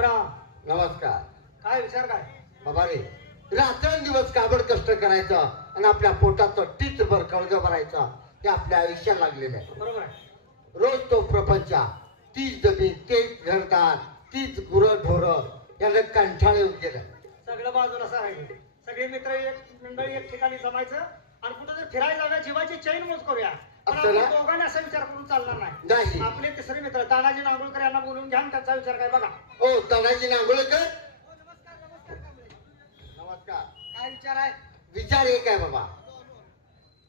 राम. नमस्कार. काय विचार काय बाबा रे, रात्रंदिवस काबड कष्ट करायचं आणि आपल्या पोटाचं टीच भर कळग भरायचं ते आपल्या आयुष्यात लागलेलं आहे. बरोबर आहे. रोज तो प्रपंच, तीच जमीन, तेच घरदार, तीच गुरं ढोरं याला कंठाळ येऊन गेलं. सगळं बाजूला सारायचं. सगळे मित्र एक मंडळी एक ठिकाणी जमायचं आणि कुठं जर फिरायला जाऊया, जीवाची चैन मोज करूया. पण असं ना? आपण दोघांनी असा विचार करून चालणार नाही. नाही. आपले तिसरे मित्र तानाजी नांगुळकर यांना बोलून घ्या आणि त्यांचा विचार काय बघा. ओ तानाजी नांगोळकर, नमस्कार. काय विचार आहे? विचार एक आहे बाबा,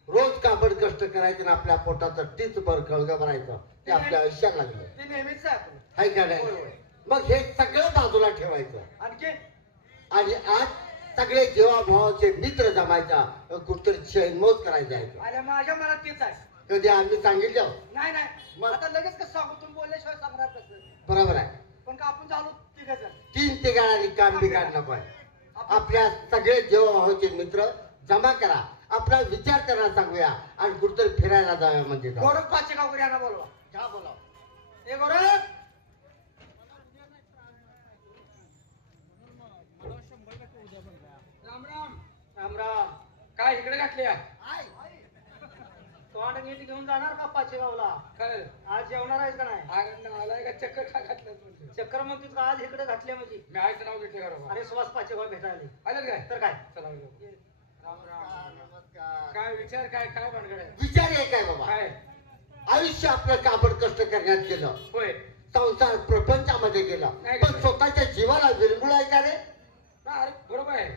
रोज काबड कष्ट करायचं आणि आपल्या पोटाचं टीच भर कळग भरायचं ते आपल्या आयुष्यात लागलं. ते नेहमीच आहे आपलं. हाय का होय, नाही? होय. मग हे सगळं बाजूला ठेवायचं आणखी आणि आज सगळे जीवाभावाचे मित्र जमायचा कुठतरी चैनमोज करायला जायचं. आल्या माझ्या मनात तेच आहे. कधी आम्ही सांगितलं नाही नाही मग? आता लगेच कसं सांगू, तुम्ही बोलल्याशिवाय सांगणार कसं. बरोबर आहे. पण का आपण झालो तिघ जण. तीन तिघांनी काम बिघाड नको आहे. आपल्या सगळे जीवाभावाचे मित्र जमा करा, आपला विचार करायला सांगूया आणि कुठतरी फिरायला जाऊया. म्हणजे गोरख पाचेगावकर यांना बोलवा. घ्या बोलाव. ए गोरख, राम राम. राम राम. काय इकडे घातल्या तोंड नीट घेऊन जाणार का पाचेगावला? काय आज जेवणार आहेस का नाही? आलाय का चक्कर का घातलं तुमचं? चक्कर म्हणतो का आज इकडे घातल्या म्हणजे? मी आईचं नाव घेतलं का अरे सुभाष पाचेगाव भेटायला आलं काय तर काय. चला बघू. राम राम. नमस्कार. काय विचार काय काय भानगड आहे विचार एक आहे बाबा, काय आयुष्य आपलं काबड कष्ट करण्यात गेलं, होय संसार प्रपंचामध्ये गेला, नाही पण गेलं. स्वतःच्या जीवाला विरंगुळ आहे का रे? ना, अरे बरोबर आहे.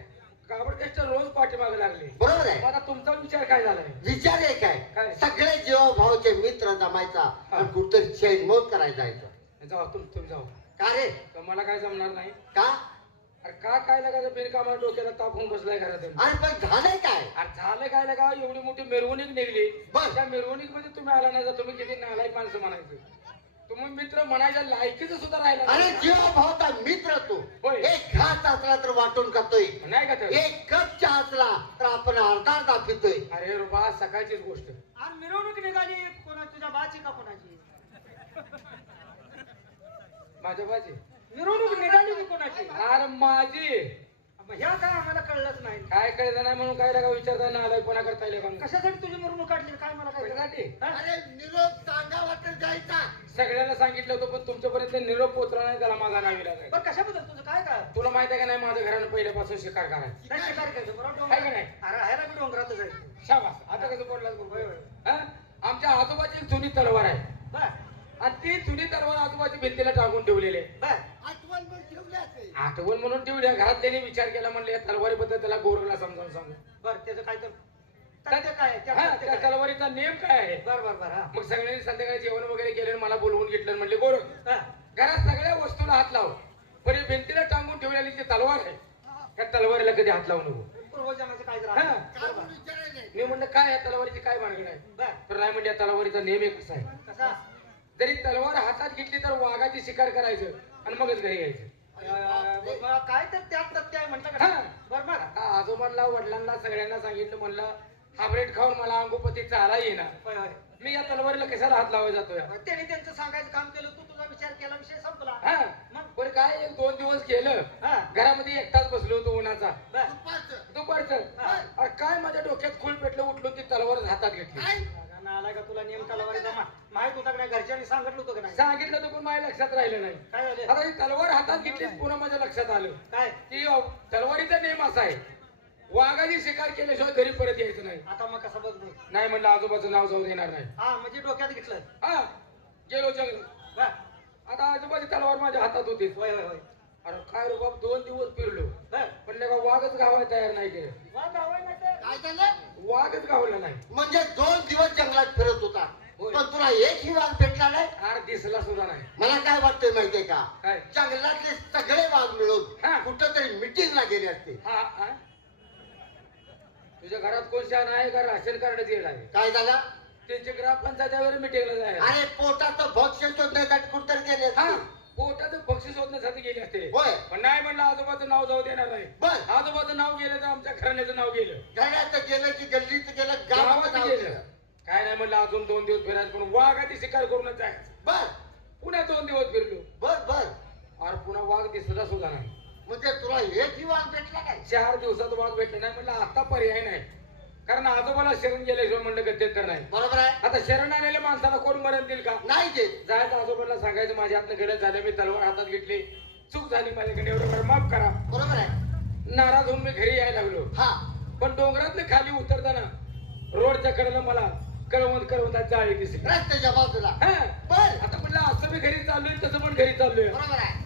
काबड कष्ट रोज पाठीमागे लागले. बरोबर आहे. मग आता तुमचा विचार काय झालाय? विचार एक आहे, काय? सगळे जीवाभावाचे मित्र जमायचा आणि कुठतरी चैनमोज करायला जायचं. जाऊ तुम्ही जाऊ. का रे? तर मला काय जमणार नाही. का? अरे का काय लागायचं बिनकामा डोक्याला ताप होऊन बसलाय घरात. अरे पण झालंय काय? अरे झालं काय लागा, एवढी मोठी मिरवणूक निघली. बर. त्या मिरवणूक मध्ये तुम्ही आला नाही तर तुम्ही किती नालायक माणसं म्हणायचे. तुम्ही मित्र म्हणायच्या लायकीचं सुद्धा राहिला अरे नाही. जीवाभावाचा मित्र तू, होय. एक घास असला तर वाटून खातोय, नाही का तर? एक कप चहा असला तर आपण अर्धा अर्धा पितोय. अरे रुबा सकाळचीच गोष्ट. आणि मिरवणूक निघाली कोणा तुझ्या बाची का कोणाची? माझ्या बाजी. मिरवणूक निघाली की कोणाची? अरे माझी. मग ह्या काय आम्हाला कळलंच नाही. काय कळलं नाही म्हणून काय लागा विचारता नाही आलाय कोणा करता येईल का? कशासाठी तुझी मिरवणूक काढली काय मला काय कशासाठी? हा? अरे निरोप सांगावा तर जायचा. सगळ्यांना सांगितलं होतं पण तुमच्यापर्यंत निरोप पोचला नाही, त्याला माझा नावी लागाय. बरं कशाबद्दल तुझं काय काय? तुला माहित आहे का नाही, माझ्या घरानं पहिल्यापासून शिकार करायची. काय शिकार करायचं बरोबर आहे का नाही? अरे ह्याला मी डोंगरातच आहे. शाबास. आता कसं पडला होय, होय. आमच्या आजोबाची एक जुनी तलवार आहे बर आणि ती जुनी तलवार आजोबाची भिंतीला टाकून ठेवलेली आहे. बर आठवण पण ठेवली असेल. आठवण म्हणून ठेवल्या. घरात त्यांनी विचार केला म्हणले या तलवारीबद्दल त्याला गोरगला समजावून सांगू. बर त्याचं काय तर तथ्य काय त्या हा, तथ्य त्या काय? तलवारीचा नेम काय आहे? बर बर बर हा मग सगळ्यांनी संध्याकाळी जेवण वगैरे केलं आणि मला बोलवून घेतलं म्हणले गोरख हा. घरात सगळ्या वस्तूला हात लाव, पण ही भिंतीला टांगून ठेवलेली जी तलवार आहे त्या तलवारीला कधी हात लावू नको. पूर्वजांचं काय तर हा. आहे. काय बरोबर. म्हणून विचारायला नाही. मी म्हणलं काय या तलवारीची काय भानगड आहे? बर तर नाही म्हणजे या तलवारीचा नेम एक कसा आहे, कसा जरी तलवार हातात घेतली तर वाघाची शिकार करायचं आणि मगच घरी यायचं. मग काय तर त्यात तथ्य आहे म्हटलं का? हा. बर मग आता आजोबांना वडिलांना सगळ्यांना सांगितलं, म्हणलं हाबरेट खाऊन मला अंगोपती चाला येणार, होय होय मी या तलवारीला कशाला हात लावायला जातोय? त्यांनी त्यांचं सांगायचं काम केलं, तू तुझा विचार केला, विषय संपला. हा मग बरं काय एक दोन दिवस केलं, हा घरामध्ये एकटाच बसलो होतो उन्हाचा बर दुपारचं. दुपारचं. हा. अरे काय माझ्या डोक्यात खूळ पेटलं, उठलो ती तलवार हातात घेतली. काय? आलाय का तुला नियम तलवारीचा माहित होता का नाही? घरच्यांनी सांगितलं होतं का नाही? सांगितलं तर पण माझ्या लक्षात राहिलं नाही. काय झालं आता ही तलवार हातात घेतली पुन्हा माझ्या लक्षात आलं काय? की तलवारीचा नेम असा आहे, वाघाची शिकार केल्याशिवाय घरी परत यायचं नाही. आता मग कसं बघ नाही म्हणलं आजोबाचं नाव जाऊ देणार नाही. हा म्हणजे डोक्यात घेतलं. हा गेलो जंगल. बर आता आजोबाची तलवार माझ्या हातात होती. होय होय होय अरे काय रे बाप, 2 दिवस फिरलो बर पण का वाघच गावायला तयार नाही केलं. वा गावाय नाही तर. काय झालं? वाघच गावला नाही. म्हणजे 2 दिवस जंगलात फिरत होता होय. पण तुला एकही वाघ भेटला नाही. अरे दिसला सुद्धा नाही. मला काय वाटतंय माहितीये का, काय? जंगलातले सगळे वाघ मिळून हा. कुठंतरी मिटिंगला गेले असते. हा हा. तुझ्या घरात कोण शान आहे का राशन कार्ड येणार आहे? काय झालं? त्यांच्या ग्रामपंचायतीवर मिटिंगला जायला. अरे पोटाचं भक्ष्य शोधण्यासाठी कुठंतरी गेले हा असते. पोटाचं पक्षी शोधण्यासाठी गेले असते. होय. पण नाही म्हणलं आजोबाचं नाव जाऊ देणार नाही. बर आजोबाचं नाव गेलं तर आमच्या घराण्याचं नाव गेलं, घराचं गेलं की गल्लीचं गेलं, गावात गावात गेलं. गेलं. काय नाही म्हणलं अजून 2 दिवस फिरायचं, पण वाघाची शिकार करूनच जायचं. बर पुन्हा 2 दिवस फिरलो. बर बर अरे पुन्हा वाघ दिसला एकही वाघ भेटला नाही. 4 दिवसात वाघ भेटला नाही. म्हणलं आता पर्याय नाही, कारण आजोबाला शरण गेल्याशिवाय म्हणलं गत्यंतर नाही. बरोबर आहे. आता शरण आलेल्या माणसाला कोण मरण देईल का? नाही देत. जायचं आजोबाला सांगायचं माझ्या हातनं गरज झालं, मी तलवार हातात घेतली, चूक झाली माझ्याकडे, एवढं मला माफ करा. बरोबर आहे. नाराज होऊन मी घरी यायला लागलो. हा पण डोंगरातनं खाली उतरताना रोडच्या कडेला मला कळवंत जाळी दिसली. रस्त्याच्या बाजूला. हा. बर. आता म्हणलं असं मी घरी चाललोय तसं पण घरी चाललोय. बरोबर आहे.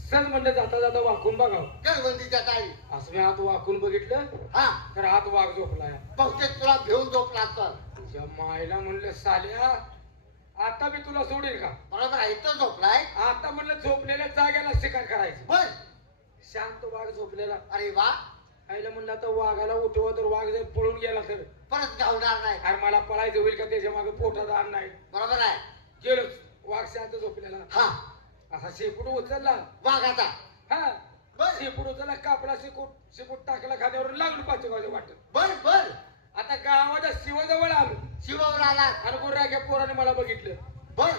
सण म्हणलं जाता जाता वाकून बघावं. गळवंतीच्या टाळी. असं मी हात वाकून बघितलं हा तर हात वाघ झोपलाय. बहुतेक तुला घेऊन झोपला असतं. तुझ्या मायला म्हणलं साल्या, आता मी तुला सोडेल का? बरोबर आहे. इथं झोपलाय. आता म्हणलं झोपलेल्या जागेला शिकार करायची. बर. शांत वाघ झोपलेला. अरे वा. आईला म्हणलं आता वाघाला उठवा, तर वाघ जर पळून गेला तर परत गावणार नाही. अरे मला पळायचं होईल का? त्याच्या मागे पोटात अन्न नाही. बरोबर आहे. गेलोच. वाघ शांत झोपलेला. हा असा शेपूट उचलला. वाघाचा. हा बर. शेपूट उचलला, कापला शेपूट टाकला खाद्यावर, लागलो पाचगावच्या वाटत. बर बर. आता गावाच्या शिवजवळ आलो शिवावर आला. आणि गोराग्या पोराने मला बघितलं. बर.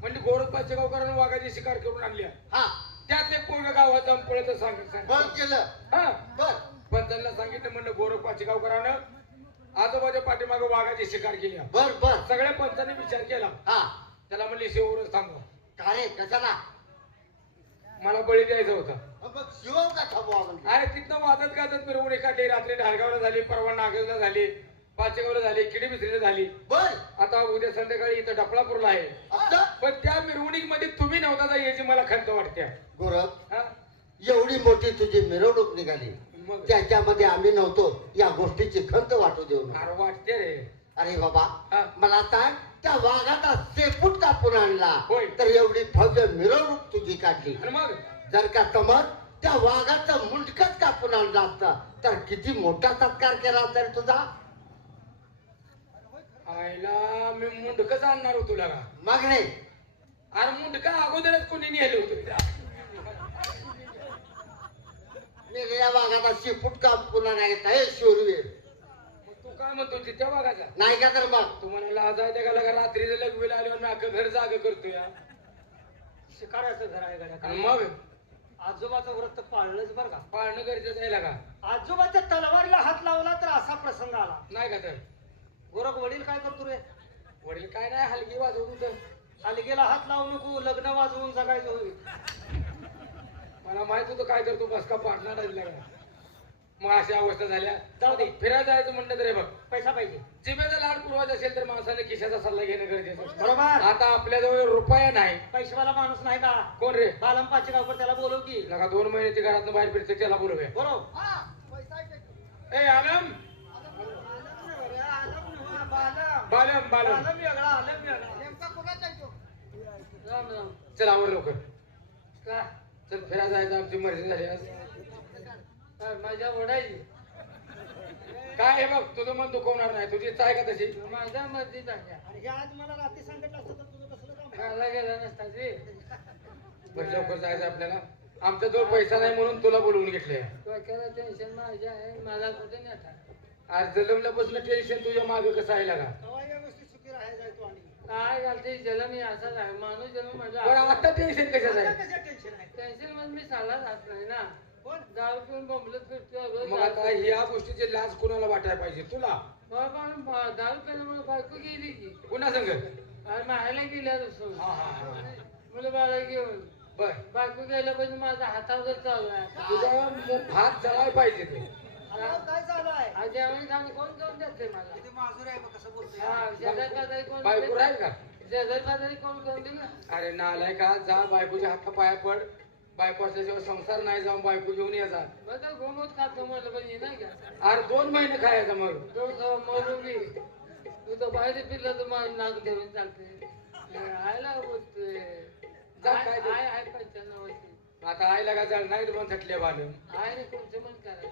म्हणजे गोरख पाचगावकरांनी वाघाची शिकार करून आणली. हा त्यातले पोरग गावात जाऊन पळत सांगितलं. बर केलं. हा बर. पण त्यांना सांगितलं, म्हणलं गोरख पाचगावकरानं आजोबाच्या पाठीमागे वाघाची शिकार केली. बर बर. सगळ्या पंचांनी विचार केला. हा त्याला म्हणले शिववरच थांबवा, का रे कशाला? मला बळी द्यायचा होता. मग शिवव का थांबवा म्हणजे? अरे तिथनं वाजत गाजत मिरवणी काढली. रात्री ढालगावला झाली, परवा नागेवला झाली, पाचगावला झाली, किडीबिस्त्रीला झाली. बर. आता उद्या संध्याकाळी इथं डफळापूरला आहे. आता पण त्या मिरवणुकीमध्ये तुम्ही नव्हता याची मला खंत वाटते. गोरख, हा? एवढी मोठी तुझी मिरवणूक निघाली, मग त्याच्यामध्ये आम्ही नव्हतो, या गोष्टीची खंत वाटू देऊ नका. अरे वाटते रे. अरे बाबा, हा. मला सांग, त्या वाघाचा शेपूट कापून आणला होय. तर एवढी भव्य मिरवणूक तुझी काढली. आणि मग जर का समज त्या वाघाचं मुंडकच कापून आणलं असतं तर किती मोठा सत्कार केला तर तुझा. आईला मी मुंडकच आणणार होतो लागा. मग रे, अरे मुंडका अगोदरच कोणी नेलं होतं. मेलेल्या वाघाचा शेपूट कापून आणायचा हे शूरवीर मग तू काय म्हणतो त्या बघायचा नाही का? तर मग तू म्हणाला आज आहे का लगा रात्रीचं लग्न आल्यावर मी अख्खं घर जाग करतोय. शिकाराचं घर आहे गड्या. आणि मग आजोबाचं व्रत पाळलंच बरं का. पाळणं गरजेचं आहे लागा. आजोबाच्या तलवारीला हात लावला तर असा प्रसंग आला. नाही का तर गोरख वडील काय करतो रे? वडील काय नाही हलगी वाजवत होतं. हलगीला हात लावू नको, लग्न वाजवून जगायचं होईल. मला माहित होतं काय करतो, बस का पाडणार लागा. मग अशा अवस्था झाल्या. जाऊ दे. फिरायला जायचं म्हणलं तर हे बघ, पैसा पाहिजे. जिभेचा लाड पुरवायचा असेल तर माणसाने खिशाचा सल्ला घेणं गरजेचं आहे. बरोबर. आता आपल्याजवळ रुपया नाही. पैशावाला माणूस नाही का? कोण रे? बालम पाचगावकर, त्याला बोलव की. लगा 2 महिने ते घरातून बाहेर फिरते, त्याला बोलवूया. बरोबर. ए आलम, बालम बालम, राम राम. चल आवर लवकर. का? चल फिरायला जायचं, आमची मर्जी झाली आज. काय माझ्या वडाई? काय हे बघ, तुझं मन दुखवणार नाही. तुझी इच्छा आहे का तशी? माझ्या मर्जीत आहे. अरे आज मला रात्री सांगितलं असतं तर तुझं कसलं काम? खायला गेला नसता रे. बरं लवकर जायचं आपल्याला. आमच्याजवळ पैसा नाही म्हणून तुला बोलवून घेतलंय. डोक्याला टेन्शन माझे आहे, मला कुठे नेता? आज जलमल्यापासून टेन्शन तुझ्या मागे कसं आहे लागा. या गोष्टी सुखी राहायला जायचो आणि काय घालते जलम ही असाच आहे. माणूस जन्म माझा बरं आता टेन्शन कशाचं आहे? टेन्शन आहे. टेन्शन म्हणजे मी साला राहत नाही ना. कोण दारू पिऊन बोंबलत फिरतो रोज. मग आता या गोष्टीची लाज कुणाला वाटायला पाहिजे? तुला. दारू पिल्यामुळे बायको गेली की. कुणा संग? आणि मारायला गेल्या दुसरं. हा हा हा. मुलं बाळा घेऊन बर, बायको गेल्या पाहिजे. माझा हातावर चालू आहे. तुझा हात चढायला पाहिजे ते. काय चालू आहे? जेवण खाणं कोण करून देते मला? किती माजूर आहे बघ कसं बोलतोय. हा, शेजारी पाजारी कोण बायको राहील का? शेजारी पाजारी कोण करून दिलं? अरे नालाय का, जा बायकोच्या हाता पाया पड. बायको असल्याशिवाय संसार नाही, जाऊन बायको घेऊन यायचा. बघा घुमत खातो म्हटलं पण हे नाही का? अरे 2 महिने खायचा मग. दोन मोरूबी तू तर बाहेर फिरला तर माझं नाक धरून चालते. आयला बोलतोय. जा काय ते. आय 95 वर्षी. आता आईला का जाळ नाही पण थटले बालं. आय रे कोणचं पण करायचं.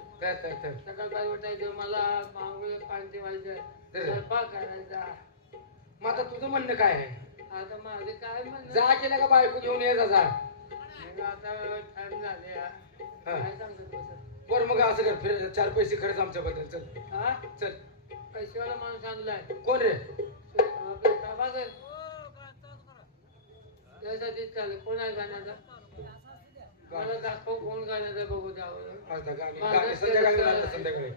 तर सकाळी उठायचं, मला मागं पाणी ठेवायचं, स्वयंपाक करायचा. मग आता तुझं म्हणणं काय आहे? आता माझं काय म्हणणं? जा केलं का बायको घेऊन यायचा जा. मग आता छान झाले. काय सांगतो तसं? बरं मग असं कर, फिर 4 पैसे खरंच आमच्याबद्दल. चल हा, चल. पैसेवाला माणूस आणलाय. कोण रे? त्यासाठीच चालेल. कोण आहे गाण्याचा? मला दाखव कोण गाण्याचं बघू द्यावं आज गाणे संध्याकाळी घालतात, संध्याकाळी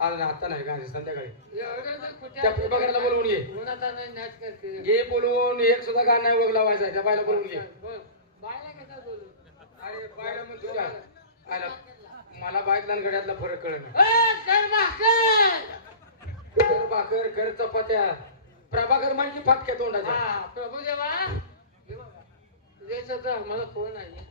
आज ना आता नाही गाणे संध्याकाळी एवढं तर कुठे त्या प्रभाकरला बोलवून ये उन्हात आणून नाच करते घे बोलवून एक सुद्धा गाणं नाही ओळख लावायचा त्या बायला बोलवून घे. बोल बायला कसा बोलू अरे बायला म्हणतो का आयला मला बायतला आणि गड्यातला फरक कळत नाही. कर भाकर कर भाकर कर चपात्या प्रभाकर म्हणजे फाटक्या तोंडाच्या. हा प्रभुदेवा तुझ्याच तर आम्हाला कोण आहे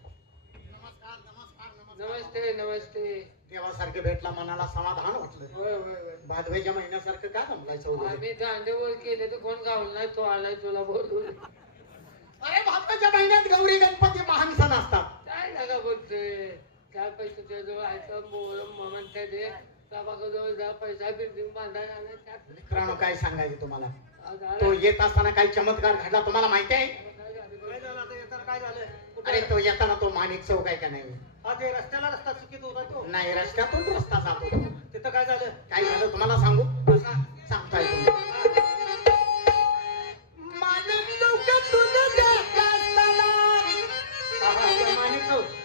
नमस्ते नमस्ते देवासारखे भेटला मनाला समाधान वाटलं. होय होय होय भादवेच्या महिन्यासारखं काय जमलाय चौधरी? आम्ही दांडेवर केले तर कोण गावलं नाही तो आलाय तुला बोलून अरे भादवेच्या महिन्यात गौरी गणपती महान सण असतात. काय जागा बोलतोय काय पैसे तुझ्याजवळ आहे मोहरम म्हणते दे जवळ जा पैसा बिल्डिंग बांधायला आला त्यात मित्रांनो काय सांगायचं तुम्हाला, आज तो आला. येत असताना काही चमत्कार घडला तुम्हाला माहिती आहे? काय झालं? काय झालं आता येताना काय झालं? अरे तो येताना तो माणिक चौक आहे का नाही? हा ते रस्त्याला रस्ता चुकीत होता तो. नाही रस्त्यातून रस्ता जात होता. तिथं काय झालं? काय झालं तुम्हाला सांगू? कसा? सांगताय तुम्ही. माणिक चौकातून जात असताना हा, हा, ते माणिक चौक.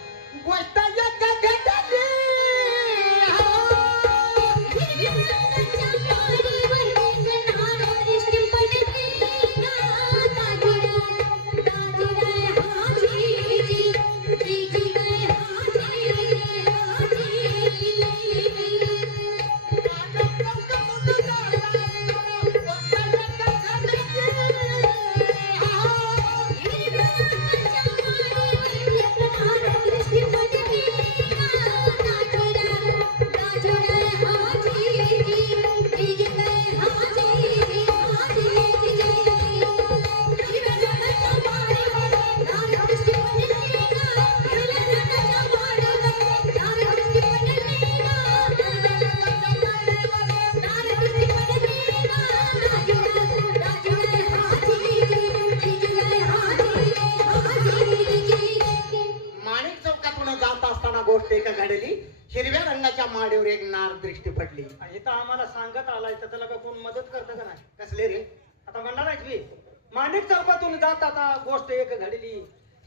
गोष्ट एका घडली. माणिक चौकातून जात असताना गोष्ट एका घडली. हिरव्या रंगाच्या माडीवर एक नार दृष्टी पडली. आणि इथं आम्हाला सांगत आलाय तर त्याला का कोण मदत करतं का नाही? कसले रे? आता म्हणणार आहे की माणिक चौकातून जात आता गोष्ट एक घडली.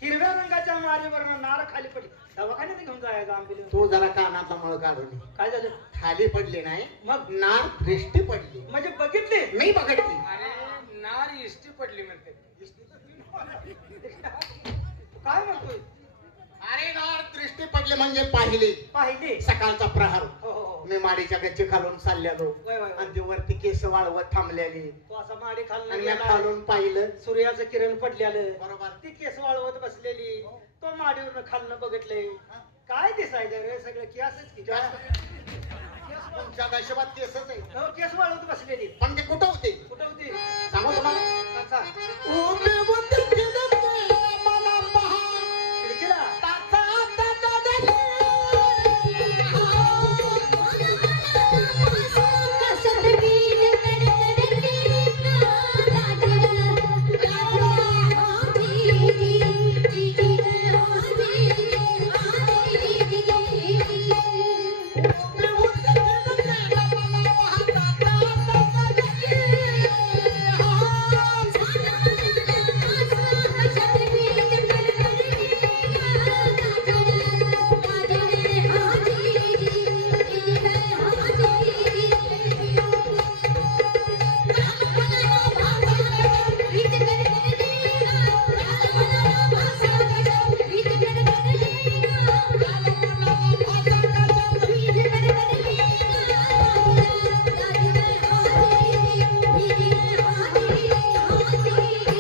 हिरव्या रंगाच्या मारीवर नार खाली पडली. दवाखान्यात घेऊन जायचं आंबेली. तू जरा कानातला मळ काढून ये. काय झालं? खाली पडली नाही, मग नार दृष्टी पडली. म्हणजे बघितली? मी बघितली. अरे नार इष्टी पडली म्हणते. काय म्हणतोय? अरे नार दृष्टी पडली म्हणजे पाहिली. पाहिली? सकाळचा प्रहार. हो हो हो. मी माडीच्या गच्ची खालून चाललेलो वय, वय, वय. आणि ती वरती केस वाळवत थांबलेली तो असा माडी खाल्ला आणि मी खालून पाहिलं. सूर्याचं किरण पडलेलं. बरोबर. ती केस वाळवत बसलेली. तो माडीवर खालनं बघितलंय. काय दिसायचं रे? सगळं केसच की तुमच्या नशिबात केसच आहे. हो, केस वाळवत बसलेली. पण ते कुठं होते कुठं होती? सांगू तुम्हाला. कसा? उभे होते खिडकीला मला पहा. खिडकीला? ताचा हातात दडली.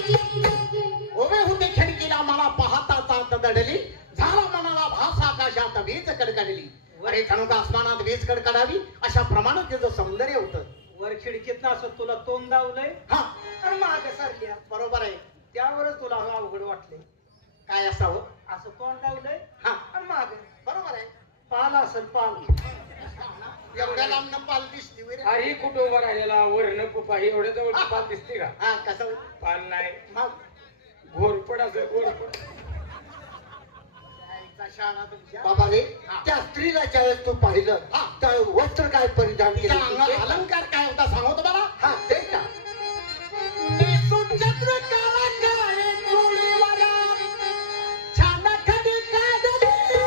उभे होते खिडकीला मला पहा. ताचा हातात उभे होते खिडकीला मला पाहता चालत दडली. झाला मनाला भास आकाशात वीज कडकडली. अरे जणू का आसमानात वीज कडकडावी अशा प्रमाणात त्याचं सौंदर्य होतं. वर खिडकीत असं तुला तोंड दावलंय हा आणि मागे सारख्या. बरोबर आहे. त्यावरच तुला अवघड वाटले. काय असावं? असं तोंड दावलंय हा आणि मागे बरोबर आहे. पाल असेल पाल. एवढ्या लांब पाल दिसती वय रे. अरे कुठं उभा राहिलेला वरण पुपा एवढ्या जवळ पाल दिसते का? हा कसं पाल नाही मग घोरपड असं घोरपड. बाबा रे त्या स्त्रीला ज्यावेळेस तू पाहिलं त्यावेळेस वस्त्र काय परिधान केलं? अलंकार काय होता सांगू तुम्हाला? हा ते का नेसून चंद्रकाला काय चोळीवाला छान खडी काढली.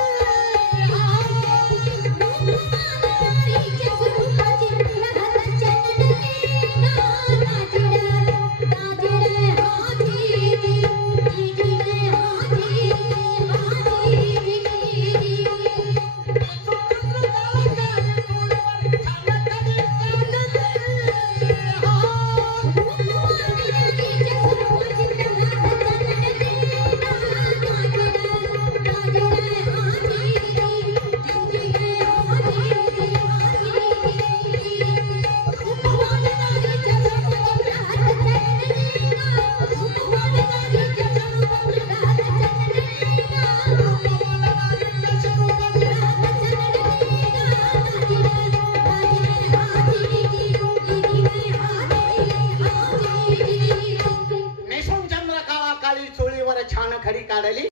काढली